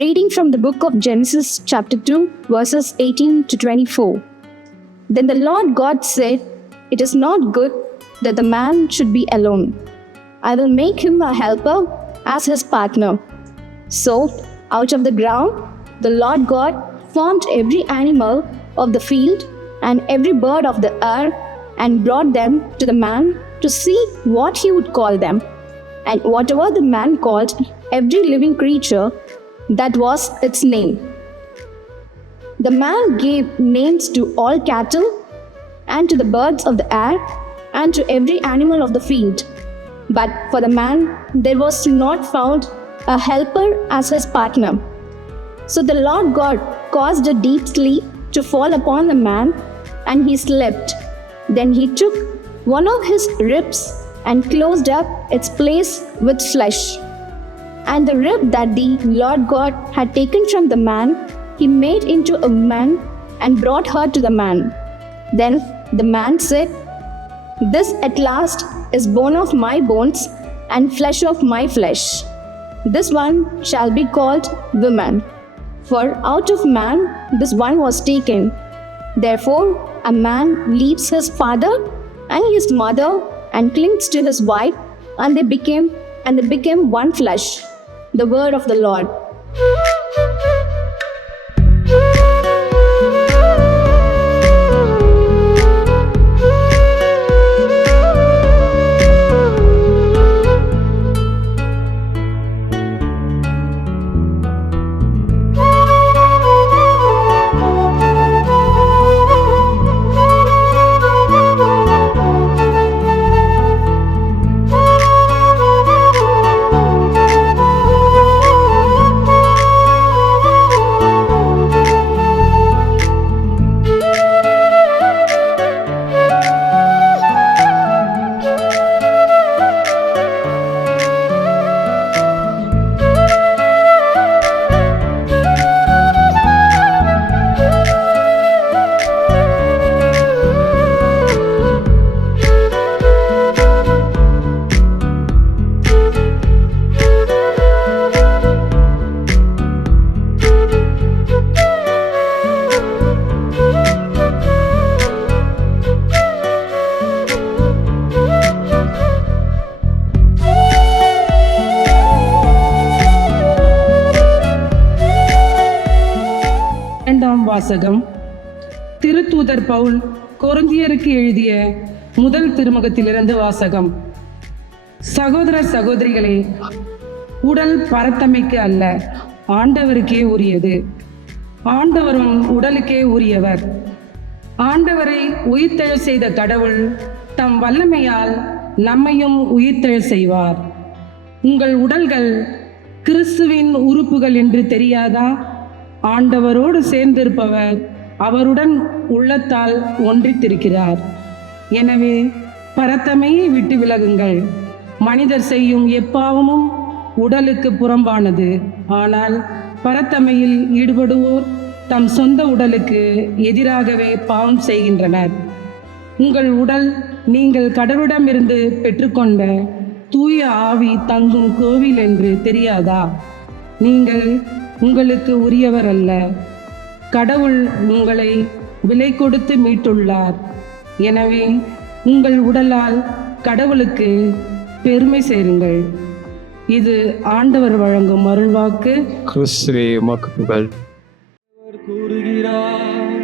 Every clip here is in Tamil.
Reading from the book of Genesis, chapter 2, verses 18 to 24. Then the Lord God said, "It is not good that the man should be alone. I will make him a helper as his partner." So, out of the ground, the Lord God formed every animal of the field and every bird of the air and brought them to the man to see what he would call them. And whatever the man called every living creature, that was its name. The man gave names to all cattle, and to the birds of the air, and to every animal of the field. But for the man there was not found a helper as his partner. So the Lord God caused a deep sleep to fall upon the man, and he slept. Then he took one of his ribs and closed up its place with flesh. And the rib that the Lord God had taken from the man, he made into a woman and brought her to the man. Then the man said, "This at last is bone of my bones and flesh of my flesh. This one shall be called woman, for out of man this one was taken." Therefore a man leaves his father and his mother and clings to his wife, and they became one flesh. The word of the Lord. வாசகம். திருத்தூதர் பவுல் கொரிந்தியருக்கு எழுதிய முதல் திருமுகத்திலிருந்து வாசகம். சகோதரர் சகோதரிகளே, உடல் பரத்தமைக்கு அல்ல, ஆண்டவருக்கே உரியது. ஆண்டவரும் உடலுக்கே உரியவர். ஆண்டவரை உயிர்த்தெழ செய்த கடவுள் தம் வல்லமையால் நம்மையும் உயிர்த்தெழ செய்வார். உங்கள் உடல்கள் கிறிஸ்துவின் உறுப்புகள் என்று தெரியாதா? ஆண்டவரோடு சேர்ந்திருப்பவர் அவருடன் உள்ளத்தால் ஒன்றித்திருக்கிறார். எனவே பரத்தமையை விட்டு விலகுங்கள். மனிதர் செய்யும் எப்பாவமும் உடலுக்கு புறம்பானது. ஆனால் பரத்தமையில் ஈடுபடுவோர் தம் சொந்த உடலுக்கு எதிராகவே பாவம் செய்கின்றனர். உங்கள் உடல் நீங்கள் கடவுளிடமிருந்து பெற்றுக்கொண்ட தூய ஆவி தங்கும் கோவில் என்று தெரியாதா? நீங்கள் உங்களுக்கு உரியவர் அல்ல. கடவுள் உங்களை விலை கொடுத்து மீட்டுள்ளார். எனவே உங்கள் உடலால் கடவுளுக்கு பெருமை சேருங்கள். இது ஆண்டவர் வழங்கும் அருள்வாக்கு. கிறிஸ்துவே மக்கள். கூறுகிறார்,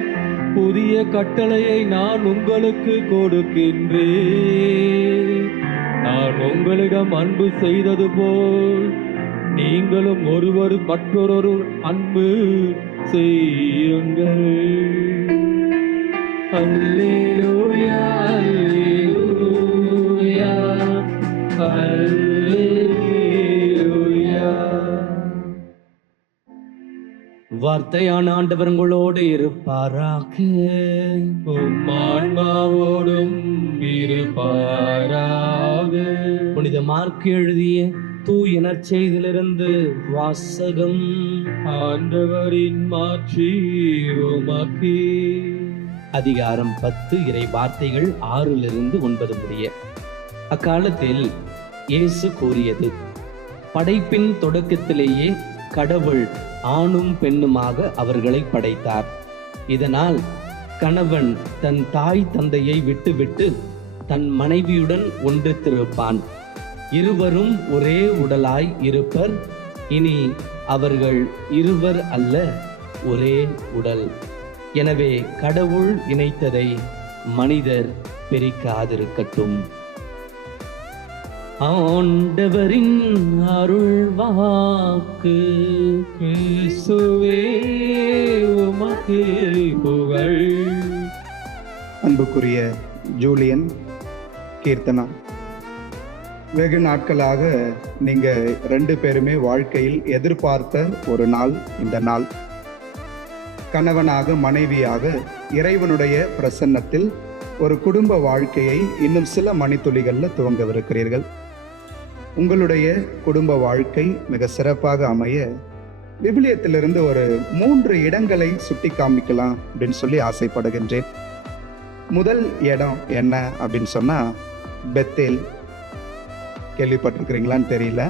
புதிய கட்டளையை நான் உங்களுக்கு கொடுக்கின்றேன். நான் உங்களிடம் அன்பு செய்தது போல் நீங்களும் ஒருவர் மற்றொரு அன்பு செய்யுங்கள். வார்த்தையான ஆண்டவர் உங்களோடு இருப்பாராக. புனித மார்க் எழுதிய தூய நற்செய்தியிலிருந்து வாசகம். ஆண்டவரின் மாட்சி உமக்கே. அதிகாரம் 10, இறை வார்த்தைகள் 6-9 முடிய. அக்காலத்தில் இயேசு கூறியது, படைப்பின் தொடக்கத்திலேயே கடவுள் ஆணும் பெண்ணுமாக அவர்களை படைத்தார். இதனால் கணவன் தன் தாய் தந்தையை விட்டுவிட்டு தன் மனைவியுடன் ஒன்றித்திருப்பான். இருவரும் ஒரே உடலாய் இருப்பர். இனி அவர்கள் இருவர் அல்ல, ஒரே உடல். எனவே கடவுள் இணைத்ததை மனிதர் பிரிக்காதிருக்கட்டும். ஆண்டவரின் அருள் வாக்கு. இயேசுவே உமக்கே புகழ். அன்புக்குரிய ஜூலியன், கீர்த்தனா, வெகு நாட்களாக நீங்க 2 பேருமே வாழ்க்கையில் எதிர்பார்த்த ஒரு நாள் இந்த நாள். கணவனாக மனைவியாக இறைவனுடைய பிரசன்னத்தில் ஒரு குடும்ப வாழ்க்கையை இன்னும் சில மணித்துளிகளில் துவங்கவிருக்கிறீர்கள். உங்களுடைய குடும்ப வாழ்க்கை மிக சிறப்பாக அமைய விபிலியத்திலிருந்து ஒரு 3 இடங்களை சுட்டி காமிக்கலாம் அப்படின்னு சொல்லி ஆசைப்படுகின்றேன். முதல் இடம் என்ன அப்படின்னு சொன்னா பெத்தேல். கேள்விப்பட்டிருக்கிறீங்களான்னு தெரியல.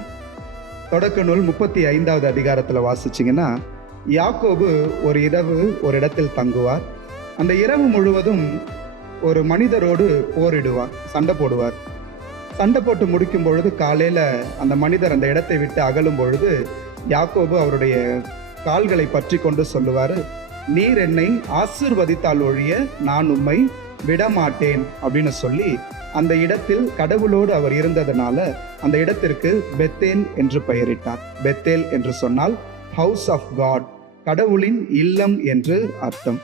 தொடக்க நூல் 35வது அதிகாரத்தில் வாசிச்சிங்கன்னா, யாக்கோபு ஒரு இரவு ஒரு இடத்தில் தங்குவார். அந்த இரவு முழுவதும் ஒரு மனிதரோடு போரிடுவார், சண்டை போடுவார். சண்டை போட்டு முடிக்கும் பொழுது காலையில அந்த மனிதர் அந்த இடத்தை விட்டு அகலும் பொழுது யாக்கோபு அவருடைய கால்களை பற்றி கொண்டு சொல்லுவாரு, நீர் என்னை ஆசீர்வதித்தால் ஒழிய நான் உம்மை விடமாட்டேன் அப்படின்னு சொல்லி அந்த இடத்தில் கடவுளோடு அவர் இருந்ததனால அந்த இடத்திற்கு பெத்தேல் என்று பெயரிட்டார். பெத்தேல் என்று சொன்னால் ஹவுஸ் ஆஃப் காட், கடவுளின் இல்லம் என்று அர்த்தம்.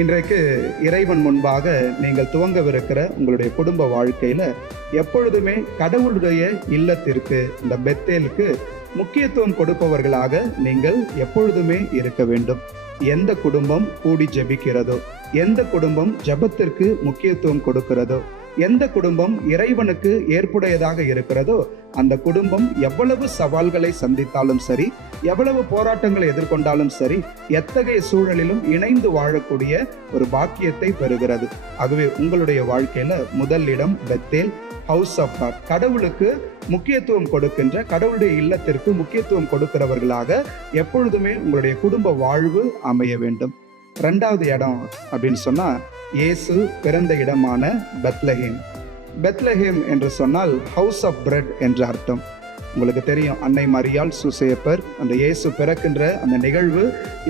இன்றைக்கு இறைவன் முன்பாக நீங்கள் துவங்கவிருக்கிற உங்களுடைய குடும்ப வாழ்க்கையில எப்பொழுதுமே கடவுளுடைய இல்லத்திற்கு, இந்த பெத்தேலுக்கு முக்கியத்துவம் கொடுப்பவர்களாக நீங்கள் எப்பொழுதுமே இருக்க வேண்டும். எந்த குடும்பம் கூடி ஜெபிக்கிறதோ, எந்த குடும்பம் ஜெபத்திற்கு முக்கியத்துவம் கொடுக்கிறதோ, எந்த குடும்பம் இறைவனுக்கு ஏற்புடையதாக இருக்கிறதோ, அந்த குடும்பம் எவ்வளவு சவால்களை சந்தித்தாலும் சரி, எவ்வளவு போராட்டங்களை எதிர்கொண்டாலும் சரி, எத்தகைய சூழலிலும் இணைந்து வாழக்கூடிய ஒரு பாக்கியத்தை பெறுகிறது. ஆகவே உங்களுடைய வாழ்க்கையில முதல் இடம் பெத்தேல், ஹவுஸ் ஆஃப் காட், கடவுளுக்கு முக்கியத்துவம் கொடுக்கின்ற, கடவுளுடைய இல்லத்திற்கு முக்கியத்துவம் கொடுக்கிறவர்களாக எப்பொழுதுமே உங்களுடைய குடும்ப வாழ்வு அமைய வேண்டும். 2வது இடம் அப்படின்னு சொன்னா இயேசு பிறந்த இடமான பெத்லகேம். பெத்லகேம் என்று சொன்னால் ஹவுஸ் ஆஃப் பிரெட் என்று அர்த்தம். உங்களுக்கு தெரியும், அன்னை மரியாள் சூசேப்பர் அந்த இயேசு பிறக்கின்ற அந்த நிகழ்வு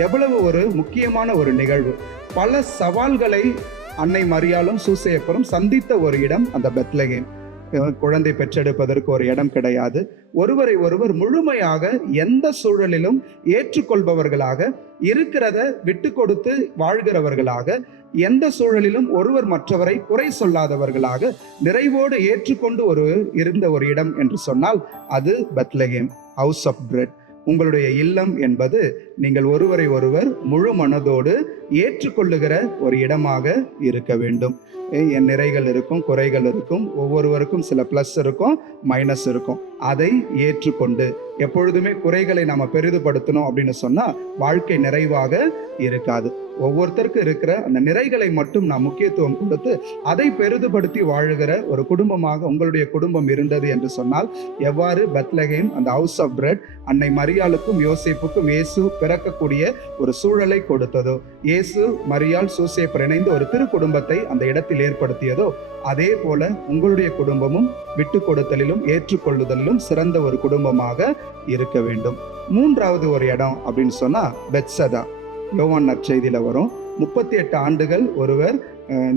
எவ்வளவு ஒரு முக்கியமான ஒரு நிகழ்வு. பல சவால்களை அன்னை மரியாளும் சூசேப்பரும் சந்தித்த ஒரு இடம் அந்த பெத்லகேம். குழந்தை பெற்றெடுப்பதற்கு ஒரு இடம் கிடையாது. ஒருவரை ஒருவர் முழுமையாக எந்த சூழலிலும் ஏற்றுக்கொள்பவர்களாக, இருக்கிறத விட்டு கொடுத்து வாழ்கிறவர்களாக, எந்த சூழலிலும் ஒருவர் மற்றவரை குறை சொல்லாதவர்களாக, நிறைவோடு ஏற்றுக்கொண்டு இருந்த ஒரு இடம் என்று சொன்னால் அது பெத்லகேம், ஹவுஸ் ஆஃப் பிரெட். உங்களுடைய இல்லம் என்பது நீங்கள் ஒருவரை ஒருவர் முழு மனதோடு ஏற்றுக்கொள்ளுகிற ஒரு இடமாக இருக்க வேண்டும். என் நிறைகள் இருக்கும், குறைகள் இருக்கும், ஒவ்வொருவருக்கும் சில பிளஸ் இருக்கும், மைனஸ் இருக்கும். அதை ஏற்றுக்கொண்டு எப்பொழுதுமே குறைகளை நாம பெரிதுபடுத்தணும் அப்படின்னு சொன்னா வாழ்க்கை நிறைவாக இருக்காது. ஒவ்வொருத்தருக்கு இருக்கிற அந்த நிறைகளை மட்டும் நாம் முக்கியத்துவம் கொடுத்து அதை பெரிதுபடுத்தி வாழுகிற ஒரு குடும்பமாக உங்களுடைய குடும்பம் இருந்தது என்று சொன்னால், எவ்வாறு பெத்லகேம் அந்த ஹவுஸ் ஆஃப் பிரெட் அன்னை மரியாளுக்கும் யோசேப்புக்கும் இயேசு பிறக்கக்கூடிய ஒரு சூழலை கொடுத்ததோ, இயேசு மரியாள் சூசேப்பர் இணைந்து ஒரு திரு குடும்பத்தை அந்த இடத்தில் ஏற்படுத்தியதோ, அதே போல உங்களுடைய குடும்பமும் விட்டு கொடுத்தலிலும் ஏற்றுக்கொள்ளுதலிலும் சிறந்த ஒரு குடும்பமாக இருக்க வேண்டும். 3வது ஒரு இடம் அப்படின்னு சொன்னா பெத்சதா. யோவான் நற்செய்தியில வரும், 38 ஆண்டுகள் ஒருவர்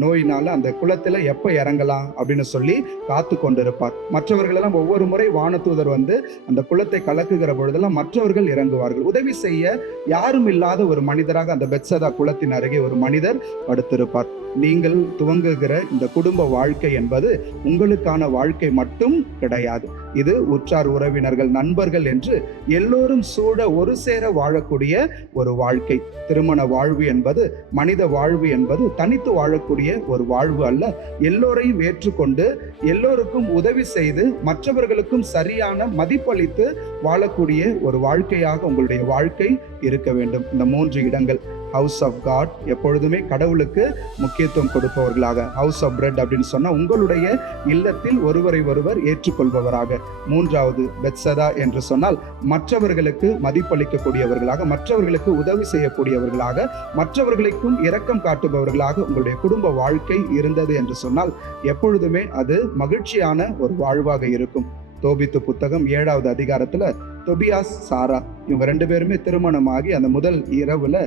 நோயினால அந்த குளத்துல எப்ப இறங்கலாம் அப்படின்னு சொல்லி காத்து கொண்டிருப்பார். மற்றவர்கள் எல்லாம் ஒவ்வொரு முறை வானதூதர் வந்து அந்த குளத்தை கலக்குகிற பொழுதெல்லாம் மற்றவர்கள் இறங்குவார்கள். உதவி செய்ய யாரும் இல்லாத ஒரு மனிதராக அந்த பெத்சதா குளத்தின் அருகே ஒரு மனிதர் படுத்திருப்பார். நீங்கள் துவங்குகிற இந்த குடும்ப வாழ்க்கை என்பது உங்களுக்கான வாழ்க்கை மட்டும் கிடையாது. இது உற்றார் உறவினர்கள், நண்பர்கள் என்று எல்லோரும் சூழ ஒரு சேர வாழக்கூடிய ஒரு வாழ்க்கை. திருமண வாழ்வு என்பது, மனித வாழ்வு என்பது தனித்து வாழக்கூடிய ஒரு வாழ்வு அல்ல. எல்லோரையும் ஏற்றுக்கொண்டு, எல்லோருக்கும் உதவி செய்து, மற்றவர்களுக்கும் சரியான மதிப்பளித்து வாழக்கூடிய ஒரு வாழ்க்கையாக உங்களுடைய வாழ்க்கை இருக்க வேண்டும். இந்த 3 இடங்கள் ஹவுஸ் ஆஃப் காட், எப்பொழுதுமே கடவுளுக்கு முக்கியத்துவம் கொடுப்பவர்களாக. ஹவுஸ் ஆஃப் பிரெட் அப்படின்னு சொன்னா உங்களுடைய இல்லத்தில் ஒருவரை ஒருவர் ஏற்றுக்கொள்பவராக. மூன்றாவது பெத்சதா என்று சொன்னால் மற்றவர்களுக்கு மதிப்பளிக்கக்கூடியவர்களாக, மற்றவர்களுக்கு உதவி செய்யக்கூடியவர்களாக, மற்றவர்களுக்கும் இரக்கம் காட்டுபவர்களாக உங்களுடைய குடும்ப வாழ்க்கை இருந்தது என்று சொன்னால் எப்பொழுதுமே அது மகிழ்ச்சியான ஒரு வாழ்வாக இருக்கும். தோபித்து புத்தகம் 7வது அதிகாரத்துல தொபியாஸ், சாரா இவங்க 2 பேருமே திருமணமாகி அந்த முதல் இரவுல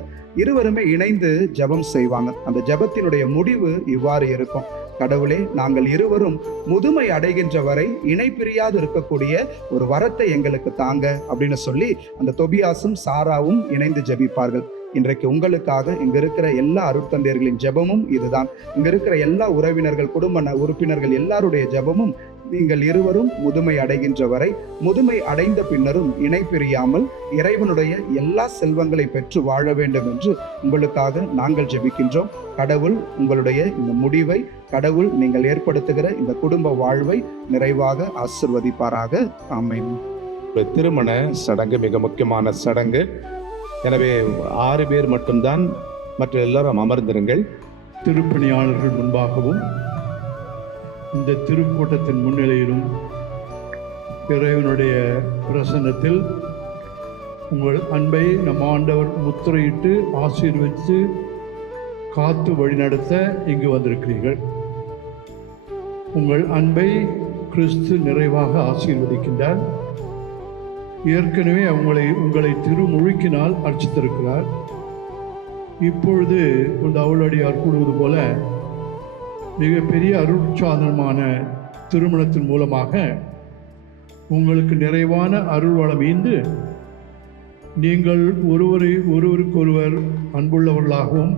இருவருமே இணைந்து ஜெபம் செய்வாங்க. அந்த ஜெபத்தினுடைய முடிவு இவ்வாறு இருக்கும்: கடவுளே, நாங்கள் இருவரும் முதுமை அடைகின்ற வரை இணை பிரியாது இருக்கக்கூடிய ஒரு வரத்தை எங்களுக்கு தாங்க அப்படின்னு சொல்லி அந்த தொபியாசும் சாராவும் இணைந்து ஜெபிப்பார்கள். இன்றைக்கு உங்களுக்காக இங்க இருக்கிற எல்லா அருட்தந்தையர்களின் ஜெபமும் இதுதான். இங்க இருக்கிற எல்லா உறவினர்கள், குடும்ப உறுப்பினர்கள் எல்லாருடைய ஜெபமும் நீங்கள் இருவரும் முதுமை அடைகின்ற வரை, முதுமை அடைந்த பின்னரும் இணை பிரியாமல் இறைவனுடைய எல்லா செல்வங்களை பெற்று வாழ வேண்டும் என்று உங்களுக்காக நாங்கள் ஜெபிக்கின்றோம். கடவுள் உங்களுடைய இந்த முடிவை, கடவுள் நீங்கள் ஏற்படுத்துகிற இந்த குடும்ப வாழ்வை நிறைவாக ஆசிர்வதிப்பாராக. ஆமென். திருமண சடங்கு மிக முக்கியமான சடங்கு. எனவே 6 பேர் மட்டும்தான், மற்ற எல்லாரும் அமர்ந்திருங்கள். திருப்பணியாளர்கள் முன்பாகவும் இந்த திருக்கூட்டத்தின் முன்னிலையிலும் இறைவனுடைய பிரசன்னத்தில் உங்கள் அன்பை நம் ஆண்டவர் முத்திரையிட்டு ஆசீர்வதித்து காத்து வழிநடத்த இங்கு வந்திருக்கிறீர்கள். உங்கள் அன்பை கிறிஸ்து நிறைவாக ஆசீர்வதிக்கின்றார். ஏற்கனவே உங்களை திருமொழிக்கினால் அர்ச்சித்திருக்கிறார். இப்பொழுது இந்த அவளுடையார் கூறுவது போல மிகப்பெரிய அருட்சாதனமான திருமணத்தின் மூலமாக உங்களுக்கு நிறைவான அருள்வளம் ஈந்து நீங்கள் ஒருவருக்கொருவர் அன்புள்ளவர்களாகவும்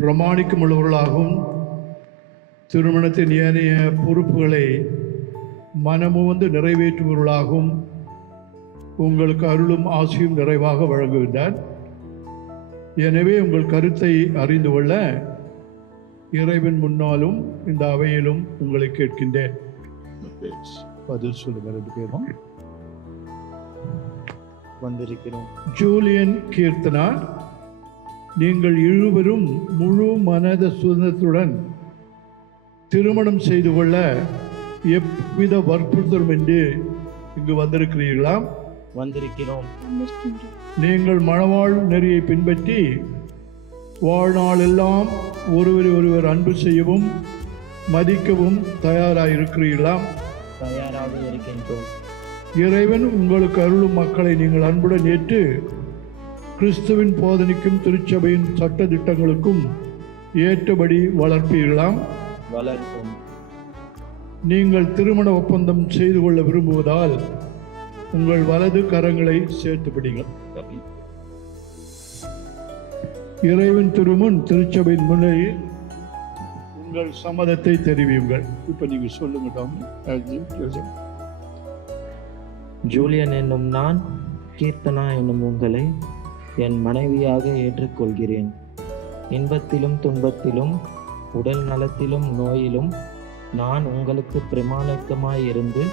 பிரமாணிக்கம் உள்ளவர்களாகவும் திருமணத்தின் ஏனைய பொறுப்புகளை மனமுவந்து நிறைவேற்றுபவர்களாகவும் உங்களுக்கு அருளும் ஆசையும் நிறைவாக வழங்குகின்றார். எனவே உங்கள் கருத்தை அறிந்து கொள்ள இறைவன் முன்னாலும் இந்த அவையிலும் உங்களை கேட்கின்றேன். பதில் சொல்லுங்கள். வந்திருக்கிறோம். ஜூலியன் கீர்த்தனா, நீங்கள் இருவரும் முழு மனத சுதந்திரத்துடன் திருமணம் செய்து கொள்ள எவ்வித வற்புறுத்தலும் என்று இங்கு வந்திருக்கிறீர்களா? வந்திருக்கிறோம். நீங்கள் மணவாழ் நெறியை பின்பற்றி வாழ்நாளெல்லாம் ஒருவர் அன்பு செய்யவும் மதிக்கவும் தயாராக இருக்கிறீர்களா? தயாராக இருக்கின்றோம். இறைவனும் உங்களுக்கு அருளும் மக்களை நீங்கள் அன்புடன் ஏற்று கிறிஸ்துவின் போதனைக்கும் திருச்சபையின் சட்ட திட்டங்களுக்கும் ஏற்றபடி வளர்ப்பீர்களா? வளர்க்கும். நீங்கள் திருமண ஒப்பந்தம் செய்து கொள்ள விரும்புவதால் உங்கள் வலது கரங்களை சேர்த்து பிடிங்கள். இறைவன் திருமுன் திருச்சபையின் முன்னிலையில் உங்கள் சம்மதத்தை தெரிவியுங்கள். இப்ப நீங்க சொல்லுங்க. ஜூலியன் என்னும் நான், கீர்த்தனா என்னும் உங்களை என் மனைவியாக ஏற்றுக்கொள்கிறேன். இன்பத்திலும் துன்பத்திலும் உடல் நலத்திலும் நோயிலும் நான் உங்களுக்கு பிரமாணிக்கமாயிருந்து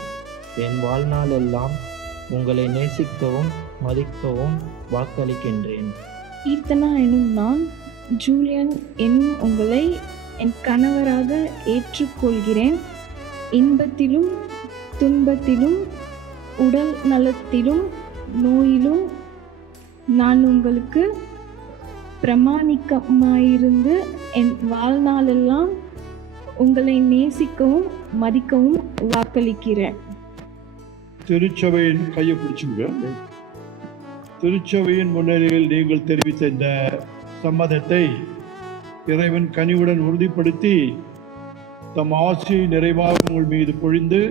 என் வாழ்நாள் எல்லாம் உங்களை நேசிக்கவும் மதிக்கவும் வாக்களிக்கின்றேன். கீர்த்தனா என்னும் நான், ஜூலியன் என்னும் உங்களை என் கணவராக ஏற்றுக்கொள்கிறேன். இன்பத்திலும் துன்பத்திலும் உடல் நலத்திலும் நோயிலும் நான் உங்களுக்கு பிரமாணிக்கமாயிருந்து என் வாழ்நாளெல்லாம் உங்களை நேசிக்கவும் மதிக்கவும் வாக்களிக்கிறேன். திருச்சபையின் கையை பிடிச்சுங்க. திருச்சபையின் முன்னிலையில் நீங்கள் தெரிவித்த இந்த சம்மதத்தை இறைவன் கனிவுடன் உறுதிப்படுத்தி தம் ஆசியை நிறைவாக உங்கள் மீது பொழிந்து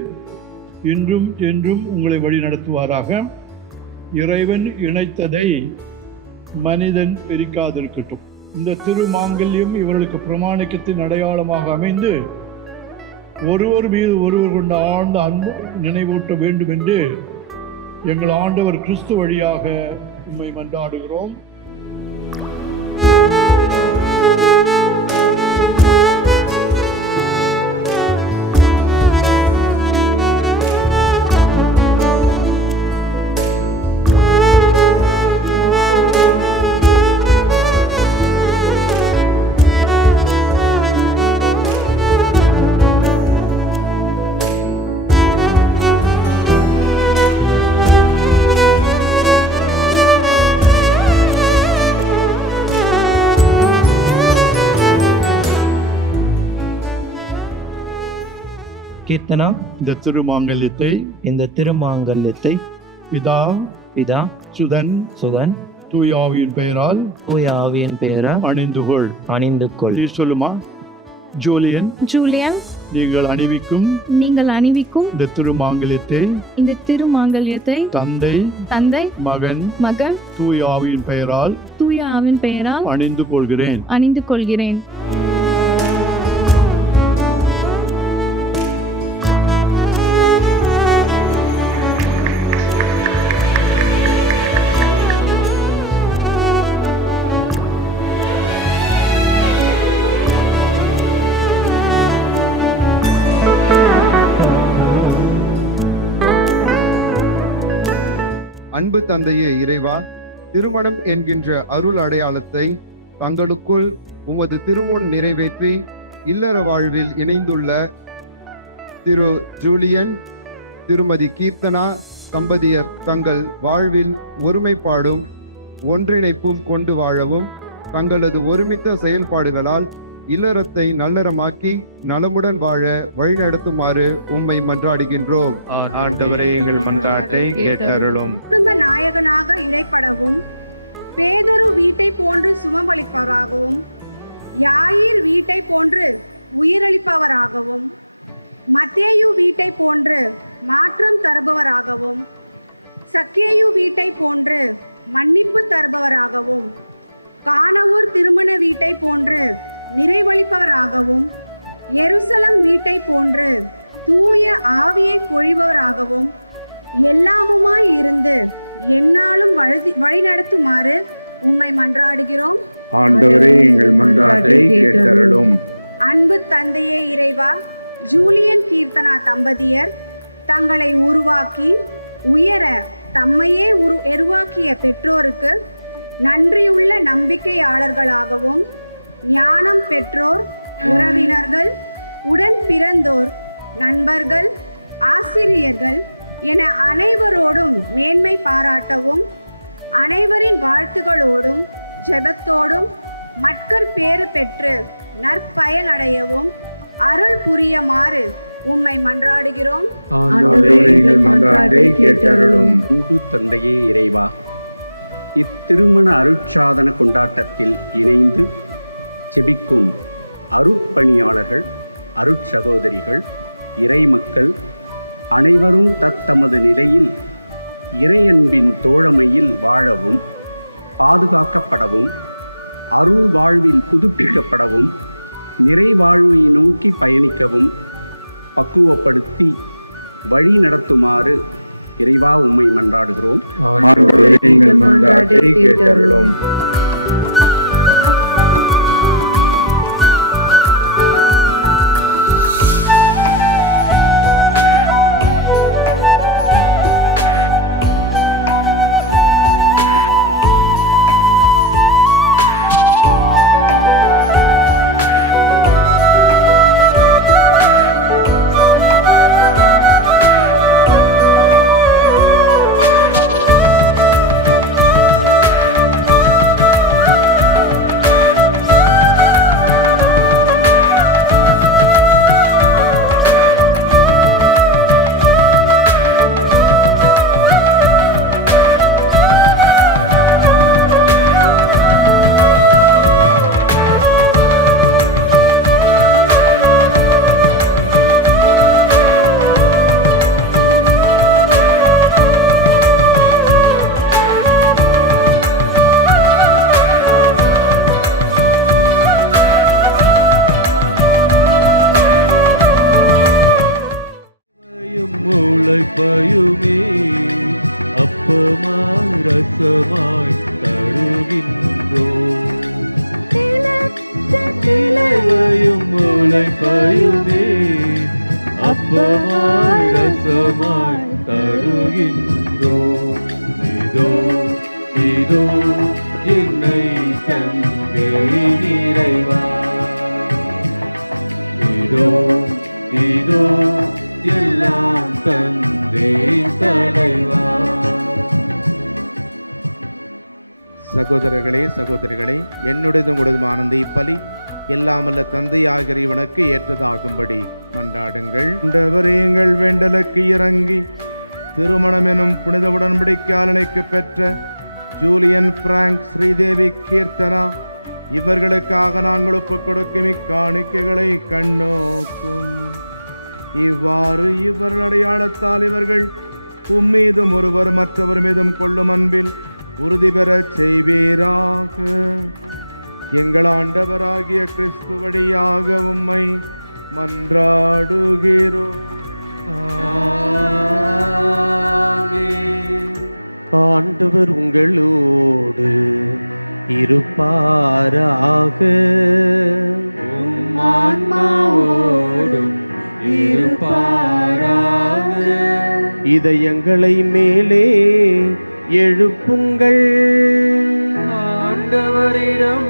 இன்றும் என்றும் உங்களை வழி நடத்துவாராக. இறைவன் இணைத்ததை மனிதன் பிரிக்காதிருக்கட்டும். இந்த திருமாங்கல்யம் இவர்களுக்கு பிரமாணிக்கத்தின் அடையாளமாக அமைந்து ஒருவர் மீது ஒருவர் கொண்ட ஆழ்ந்த அன்பு நினைவூட்ட வேண்டும் என்று எங்கள் ஆண்டவர் கிறிஸ்து வழியாக உம்மை மன்றாடுகிறோம். கீர்த்தனா இந்த திருமாங்கல்யத்தை இந்த திருமாங்கல்யத்தை பிதா பிதா சுதன் சுதன் தூய ஆவியின் பெயரால் தூய ஆவியின் பெயரால் அணிந்து கொள். அணிந்து கொள். நீ சொல்லுமா? ஜூலியன், ஜூலியன், நீங்கள் அணிவிக்கும் நீங்கள் அணிவிக்கும் இந்த திருமாங்கல்யத்தை இந்த திருமாங்கல்யத்தை தந்தை தந்தை மகன் மகன் தூய ஆவியின் பெயரால் தூய ஆவின் பெயரால் அணிந்து கொள்கிறேன். அணிந்து கொள்கிறேன். அன்பு தந்தையே இறைவா, திருமணம் என்கின்ற அருள் அடையாளத்தை தங்களுக்குள் உமது திருமுன் நிறைவேற்றி இல்லற வாழ்வில் இணைந்துள்ள திரு ஜூலியன், திருமதி கீர்த்தனா தம்பதியர் தங்கள் வாழ்வில் ஒருமைப்பாடும் ஒன்றிணைப்பும் கொண்டு வாழவும் தங்களது ஒருமித்த செயல்பாடுகளால் இல்லறத்தை நல்லறமாக்கி நலமுடன் வாழ வழிநடத்துமாறு உம்மை மன்றாடுகின்றோம். ஆண்டவரே, எங்கள் மன்றாட்டை கேட்டருளும். குடும்ப நாயகனாக இடைப்படவும், பேதரு வீட்டை போன்று சுமபலிப்பவராகவும், யாயிர் வீட்டை போன்று உயிரளிப்பவராகவும், மத்தேயு வீட்டை போன்று மாற்றம் தருபவராகவும், சக்கேயு வீட்டை போன்று மன்னிப்பு தருபவராகவும், கானவூர் திருமண வீட்டை போன்று நிறைவளிப்பவராகவும், எருசலம் வீட்டை போன்று தூய ஆவியை பொழிபவராகவும் எல்லாமுமாய் இருந்து எந்நாளும் வழிநடத்துமாறு உம்மை மன்றாடுகிறோம். ஆண்டவரே, எங்கள் மன்றாட்டை கேட்டருளும். அன்பு தந்தையே இறைவா, ஜூலியன் கீர்த்தனா தம்பதியர் தங்களை உருவாக்கி உயர தம்மையே எருவாக்கிய பெற்றோருக்கு நன்றியுள்ள நம்பிக்கையாளர்களாகவும், ஞானம் பெற்றோர், உறவினர்கள், உடன் பிறந்தோர், நண்பர்கள், ஆசிரியர்கள் என அனைவரோடும் மேன்மை பாராட்டவும், அனைவரின் வாழ்த்துகளோடும் ஜெபத்தோடும் மக்கள் பேறு பெற்று நற்பயன் அடையவும் அருள் புரியுமாறு உம்மை மன்றாடுகிறோம். அன்பு தந்தையே இறைவா, இத்திருமண அருட்சாதன கொண்டாட்டத்தில் இணைந்து செபிக்கும் அருட்பணியாளர்கள், அருட்சகோதரிகள், இறைமக்கள் அனைவரும் தத்தமது நிலையில் இறையன்பின் தோழமையில் வாழவும், பாதுகாக்கப்படவும், அருள் வாழ்வில் புதுப்பிக்கப்படவும், நிறைவாழ்வை நோக்கி பயணிக்கவும் பக்குவப்படுத்தி வழி நடத்துமாறு இறைவா உம்மை மன்றாடுகிறோம். உழைப்பையுமே அப்பமாய் ரசமாய் தருகின்றோம். இலையும் உழைப்பையுமே அப்பமாய் ரசமாய் தருகின்றோம். இதோ இதோ என்னை தந்தே இறைவா, இதோ இதோ எல்லாம் தந்தே தலைவா. சகோதரர்களே, சகோதரிகளே, என்னுடையதும் உங்களுதுமான இந்த இப்பலி எல்லாமல்ல தந்தையாகிற இவனுக்கு ஏற்றதாகும்படி மன்றாடுங்கள். ஆண்டவரே, எங்கள் வேண்டலுக்கு இறங்கி திருமணம் எனும் புனித உடன்படிக்கையாளனுக்கு பெற்ற ஜூலியன், பிராங்க், ஸ்ரீதேவி, கீர்த்தனா இவர்களுக்காக நாங்கள் ஒப்புக் கொடுக்கும் இக்காணிக்கைகளை கண்ணோக்கும். இவ்வாறு இவர் அடையாளத்தால் இவர்கள் உம்மீதும் ஒருவர் மற்றவர் மீதும் கொள்ளும் அன்பில் உறுதி பெறச் செய்வீராக. எங்கள் ஆண்டவராகிய கிறிஸ்து வழியாக உம்மை மன்றாடுகிறோம். ஆண்டவர் உங்களோடு இருப்பாராக. ஆன்மாவோடும் இருப்பாராக. இதயங்களை மேலே எழுப்புங்கள். ஆண்டவரிடம்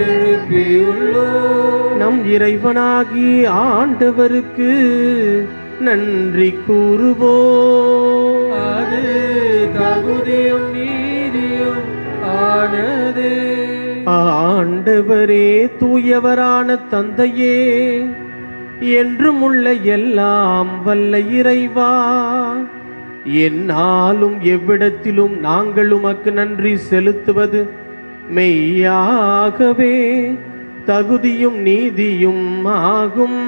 எழுப்பியுள்ளோம். நம் இறைவனாகி ஆண்டவருக்கு நன்றி கூறுவோம். அது தகுதியும் நீதியும் ஆனதே. ஆண்டவரே, தூயவரான தந்தையே, என்றும் உள்ள எல்லாம் வல்ல இறைவா, எந்நாளும் எவ்விடத்திலும் நாங்கள் உமக்கு நன்றி செலுத்துவது மெய்யாகவே தகுதியும் நீதியும் ஆகும்.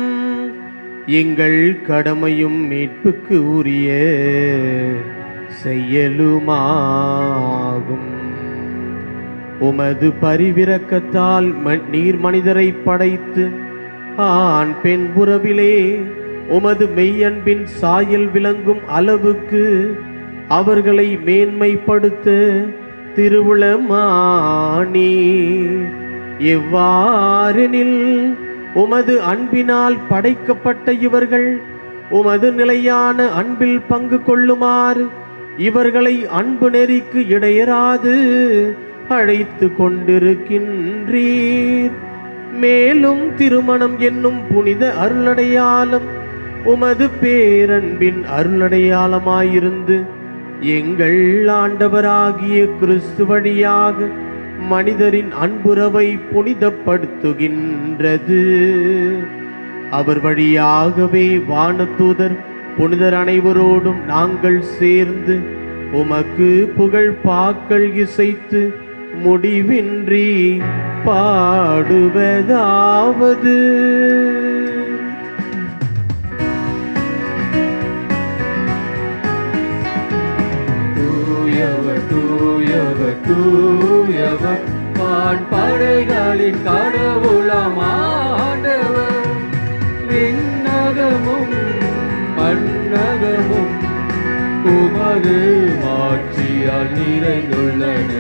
எங்கள் கடமையும் மீட்புக்கு உரிய செயலுமாகும். உமது பரிவிரக்கத்தால் நீர் மனிதரை படைத்து ஆண் பெண் உறவிலே உமது மெய்யன்பின் சாயல் விளங்கும் அளவுக்கு அவர்களை மேன்மைப்படுத்த திருவுளமானி. எவ்வாறெனில் உமது அன்பினால் படைக்கப்பட்ட இவர்கள் உமது நிலையான அன்பில் பங்கு கொள்ளுமாறு இவர்களை அன்பு நெறிக்கு இடையராது அழைத்து கொண்டிருக்கின்றீர். மேலும் திருமணம் என்னும் புனித அருளடையாளம் உமது பேரன்பின் அருளடையாளமாயிருந்து எங்கள் ஆண்டவராகிய கிறிஸ்து வழியாக மனிதரின் அன்புறவை புனிதப்படுத்துகின்றது. அவர் வழியாகவே வானதூதர் புனிதர் அனைவரோடும் நாங்கள் சேர்ந்து உமக்கு புகழ் பாக்கள் இசைத்து முடிவின்றி பாடுவதாவது. தூயவர் தூயவர் தூயவர் வான்படைகளின் கடவுளாம் ஆண்டவர். விண்ணகமும் மண்ணகமும் உமது மாட்சியால் நிறைந்துள்ளன.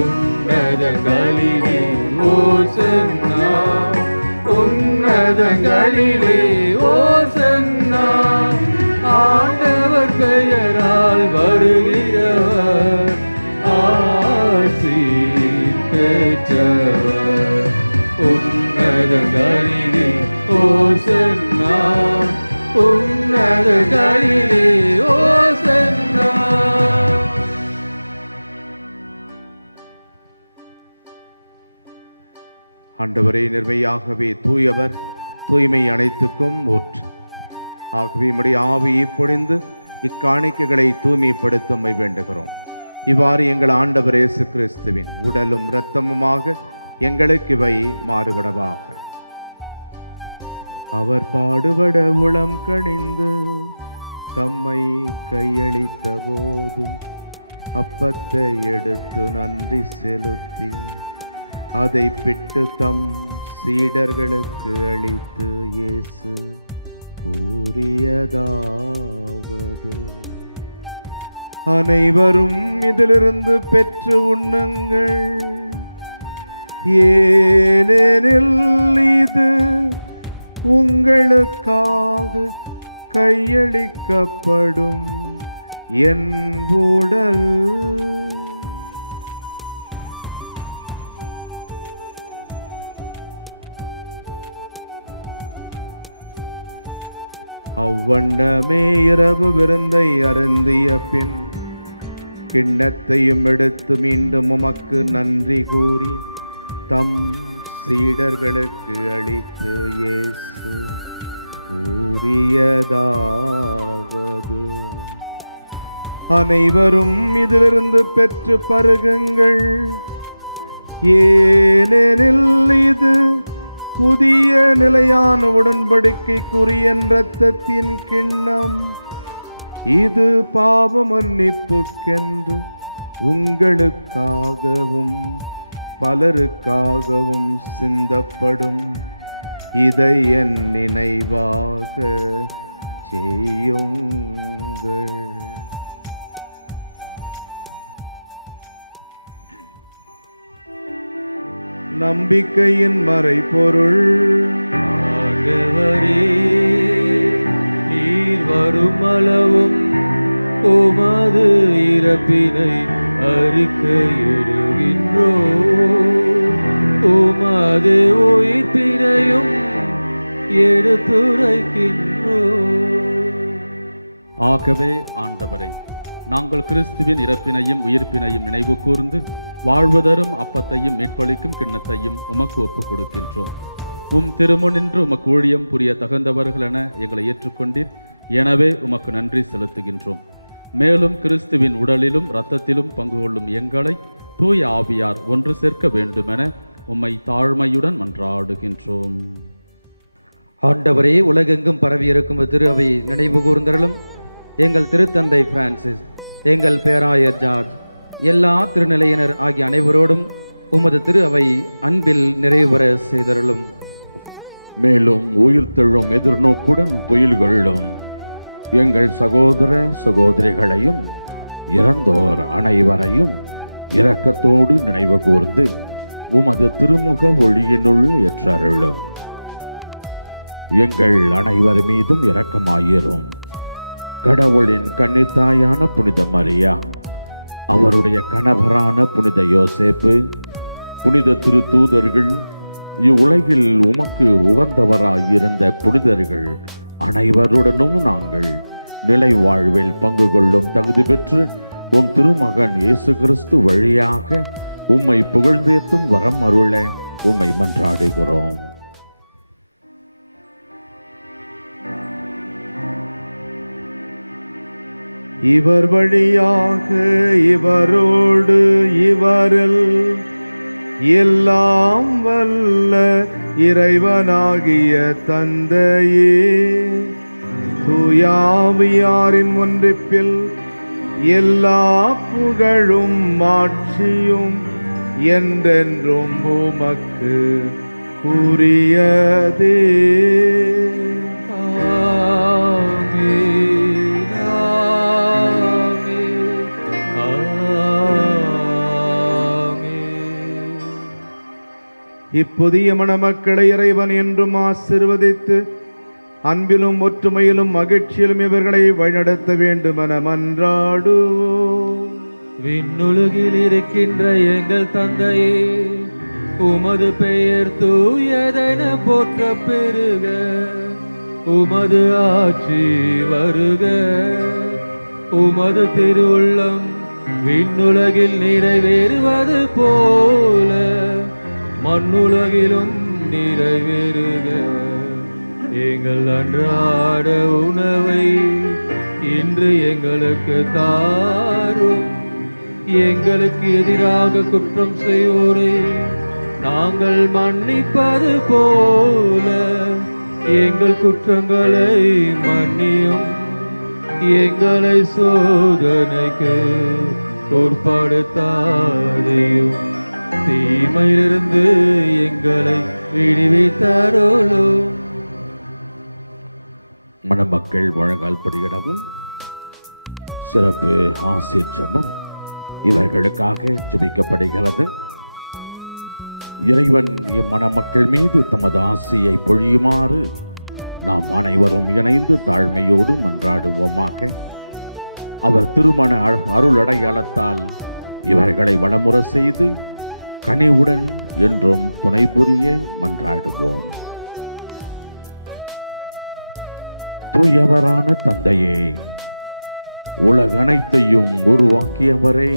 உன்னதங்களிலே ஓசன்னா, உன்னதங்களிலே ஓசன்னா. ஆண்டவர் பெயரால் வருகிறவர் ஆசி பெற்றவர். உன்னதங்களிலே ஓசன்னா, உன்னதங்களிலே ஓசன்னா. ஆண்டவரே, நிர்மையாகவே தூயவர், தூய்மை அனைத்துக்கும் ஊற்று. ஆகவே உம்முடைய ஆவியை பொழிந்து இக்காணிக்கைகளை தூய்மைப்படுத்த வேண்டுகிறோம். இவ்வாறு எங்கள் ஆண்டவர் இயேசு கிறிஸ்துவின் உடலும் இரத்தமுமாக எங்களுக்கு இவை மாறுபடவாக. அவர் பாடுபட உளம் கணிந்து தம்மை கையளித்த போது அப்பத்தை எடுத்து நன்றி செலுத்தி அதை பிட்டு தம் சீடர்களுக்கு அளித்து இயேசு கூறியதாவது: அனைவரும் இதிலிருந்து பெற்று உண்ணுங்கள், ஏனெனில் இது உங்களுக்காக கையளிக்கப்படும் என் உடல். அவ்வண்ணமே இரவு விருந்தை அருந்திய பின் கிண்ணத்தையும் எடுத்து மீண்டும் உமக்கு நன்றி கூறி தம் சீடர்களுக்கு அளித்து இயேசு கூறியதாவது: அனைவரும் இதிலிருந்து பெற்று பருகுங்கள், ஏனெனில் இது புதிய நிலையான உடன்படிக்கைக்குரிய இரத்தத்தின் கிண்ணம். இது பாவ மன்னிப்புக்கென்று உங்களுக்காகவும் பலருக்காகவும் சிந்தப்படும். இதை என் நினைவாக செய்யுங்கள். நம்பிக்கையின் மறைபொருள். ஆண்டவரே, நீர் வருமளவும் உமது இறப்பினை அறிக்கையிடுகின்றோம், உமது உயிர்ப்பினையும் எடுத்துரைக்கின்றோம். ஆகவே ஆண்டவரே, நாங்கள் கிறிஸ்துவின் இறப்பினையும் உயிர்ப்பினையும் நினைவு கூர்ந்து வாழ்வதரும் அப்பத்தையும் மீட்பளிக்கும் கிண்ணத்தையும் உமக்கு ஒப்புக் கொடுக்கின்றோம். உம் திருமுனின்று உமக்கு ஊழியம் புரிய தகுந்தவர்கள் என எங்களை ஏற்றுக்கொண்டீர். எனவே உமக்கு நன்றி செலுத்துகின்றோம். மேலும் கிறிஸ்துவின் உடலிலும் இரத்தத்திலும் பங்கு கொள்ளும் எங்களை தூய ஆவியார் ஒன்று சேர்க்க வேண்டுமென உம்மை தாழ்மையுடன் மன்றாடுகின்றோம். ஆண்டவரே, உலகெங்கும் பரவியிருக்கும் திரு அவை நினைவு கூர்ந்தருளும். எங்கள் திருத்தந்தை பிரான்சிஸ், எங்கள் பேராயர் ஜார்ஜ், எல்லா திருநிலையினர் ஆகிய அனைவரோடும் உமது திரு அவை அன்பில் நிறைவு பெற செய்தருளும். மேலும் உயிர்த்தெழும் எதிர்நோக்குடன் துயில்கொள்ளும் எங்கள் சகோதர சகோதரிகளையும் இறந்தோர் அனைவரையும் இரக்கத்தோடு நினைவு கூர்ந்து உமது திருமுக ஒளியினுள் ஏற்றருளும். எங்கள் அனைவர் மீதும் இரக்கமாயிரும். கடவுளின் கன்னித்தாயான புனித மரியா, அவருடைய கணவரான புனித யோசேப்பு, புனித திருத்தூதர்கள், இவ்வுலகில் உமக்கு உகந்தவராயிருந்த புனிதர்கள் அனைவருடனும் நாங்கள் நிலை வாழ்வில் பங்கு கொள்ளும் தகுதி பெற்று உம் திருமகன் இயேசு கிறிஸ்து வழியாக உம்மை புகழ்ந்தேத்தும் வரம் அருள உம்மை மன்றாடுகிறோம். இவர் வழியாக இவரோடு இவரில் எல்லாம் வல்ல இறைவனாகிய தந்தையே, தூயாவியாரின் ஒன்றிப்பில் எல்லா புகழும் மாட்சியும் என்றென்றும் உமக்கு உரியதே. இப்புதிய மணமக்களை இறைவன் என்றும் ஆசீர்வதித்து அன்பிலும் ஒற்றுமையிலும் மகிழ்ச்சியிலும் இவர்களை வழிநடத்த வேண்டுமென மன்றாடுவோம். விண்ணுலகில் இருக்கின்ற எங்கள் தந்தையே, உமது பெயர் தூயதென போற்ற பெருக, உமது ஆட்சி வருக, உமது திருவுள்ளம் விண்ணுலகில் நிறைவேறுவது போல மண்ணுலகிலும் நிறைவேறுக. எங்கள் அன்றாட உணவை இன்று எங்களுக்கு தாரும். எங்களுக்கு எதிராக குற்றம் செய்வோரை நாங்கள் மன்னிப்பது போல எங்கள் குற்றங்களை மன்னியும். எங்களை சோதனைக்கு உட்படுத்தாதையும், தீமையிலிருந்து எங்களை விடுவித்தருளும். மணமக்கள் வழங்கால் படியிடவும் சிறப்பு ஆசீர் ஜெபம் இவர்களுக்காக ஜெபிக்கப்படுகிறது. இறைவன் இம்மணமக்கள் மீது தமது ஆசியை பொழியுமாறு நாம் அனைவரும் இணைந்து தாழ்மையோடு மன்றாடுவோமாக. அவர் திருமண அருளடையாளத்தால் இவர்களை வளமுற செய்து கனிவுடன் என்றும் துணை புரிய மன்றாடுவோம். தூயவரான தந்தையே, உலகனைத்தையும் உருவாக்கியவரே,